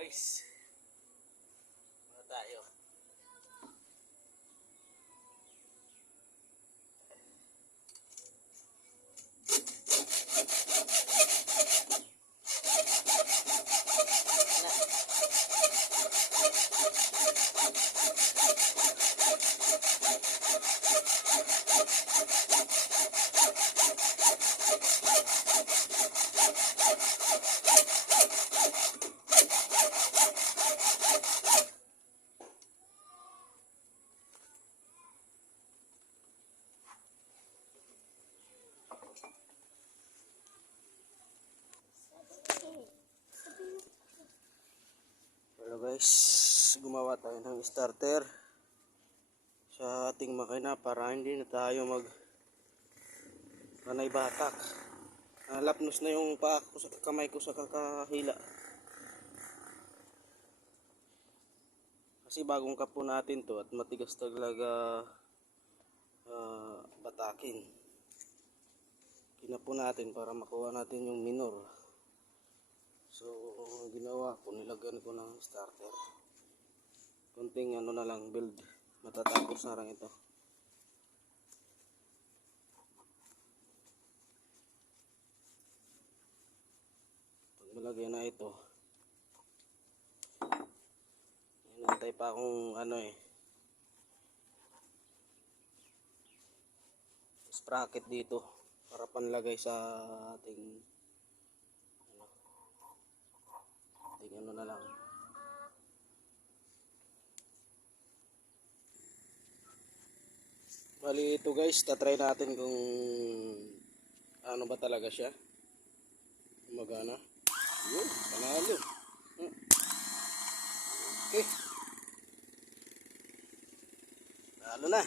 guys. Muna tayo. Guys, gumawa tayo ng starter sa ating makina para hindi na tayo mag panay batak. Nalapnos na yung paa ko sa kamay ko sa kakahila. Kasi bagong kapo natin to at matigas talaga ah, batakin. Kinapo natin para makuha natin yung minor. So, ang ginawa ko, nilagyan ko ng starter. Kunting ano na lang, build. Matatapos na lang ito. Pag malagay na ito, inantay pa akong ano eh, sprocket dito para panlagay sa ating ano, ating ano na lang. Bali ito guys tatry natin kung ano ba talaga siya. Magana. Yun panalo. Hmm. okay. Lalo na